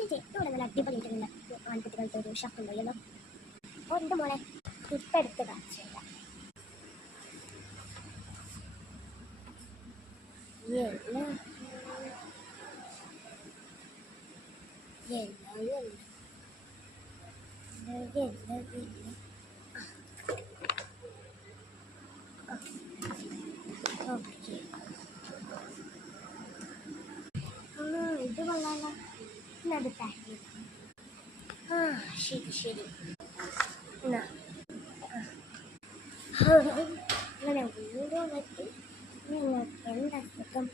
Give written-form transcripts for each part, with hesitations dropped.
ചേച്ചി ഇവിടെ നല്ല അടിപൊളിയായിട്ടുള്ള ആൺകുട്ടികളുടെ ഒരു ഷർട്ട് ഉണ്ടല്ലോ. അപ്പോൾ എൻ്റെ മോളെ ഇപ്പം എടുത്ത് കാണിച്ചില്ല. ഇത് കൊള്ളാലോ. അത് പാക്ക് ചെയ്തു. ശരി ശരി. എന്നാ അങ്ങനെ വീഡിയോ പറ്റി നിങ്ങൾക്ക് എന്താക്കും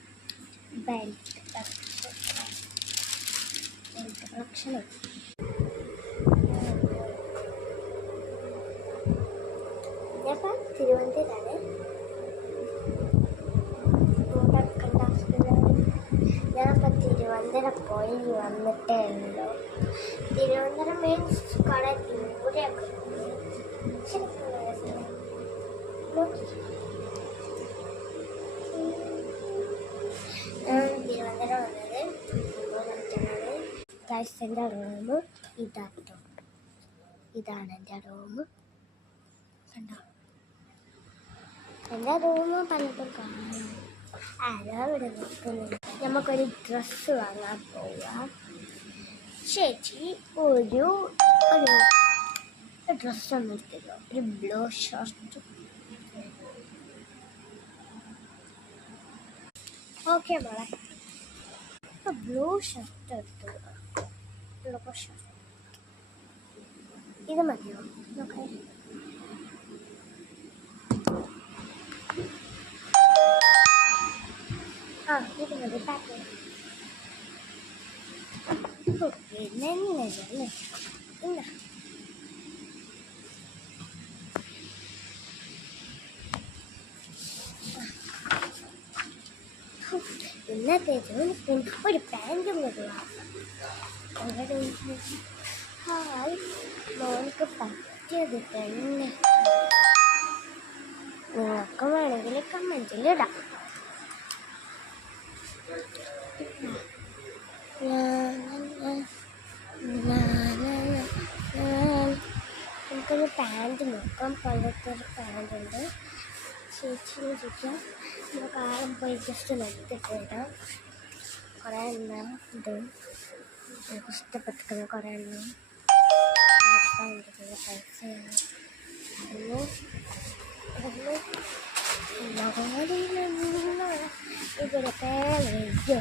ബെൽറ്റ് കളക്ഷൻ. ഞാനിപ്പോൾ തിരുവനന്തപുരമാണ്. ഞാനിപ്പോൾ തിരുവനന്തപുരം പോയി വന്നിട്ടേ ഉള്ളൂ. തിരുവനന്തപുരം മീൻസ് കുറേ ദൂരെയൊക്കെ ശരിക്കും തിരുവനന്തപുരം വന്നത് ഗൈസ്. എൻ്റെ റൂം ഇതാട്ടോ. ഇതാണ് എൻ്റെ റൂം. കണ്ടോ? എൻ്റെ റൂം പലതും കാണാം. ആരോ ഇവിടെ നിൽക്കുന്നുണ്ട്. നമുക്കൊരു ഡ്രസ്സ് വാങ്ങാൻ പോവാം. ചേച്ചി ഒരു ഡ്രസ്സ് ഒന്ന് എടുത്തോ. ഒരു ബ്ലൂ ഷർട്ട്. ഓക്കെ മോളെ, ബ്ലൂ ഷർട്ട് എടുത്തു. ബ്ലൂ ഷർട്ട് ഇത് മതിയോ? ഓക്കെ. ഇത് മതി. Pack okay. നല്ലതല്ലേ? ഇല്ല ഇന്നത്തെ ഒരു പാൻറ്റും വരുവാണ്. ഹായ്, മോൾക്ക് പറ്റിയത് തന്നെ. നിങ്ങൾക്ക് വേണമെങ്കിൽ കമൻറ്റിലിടാം. നമുക്കൊരു പാൻറ്റ് നോക്കാം. പോലത്തെ ഒരു പാൻറ്റുണ്ട്. ചേച്ചിനെ ചോദിക്കാം. നമുക്ക് ആളും പോയി ജസ്റ്റ് നിർത്തിട്ട് ഇടാം. കുറേ എണ്ണം ഇത് എനിക്ക് ഇഷ്ടപ്പെട്ടിരിക്കുന്ന കുറേ എണ്ണം പൈസയാണ്. ഇവിടെ പേരോ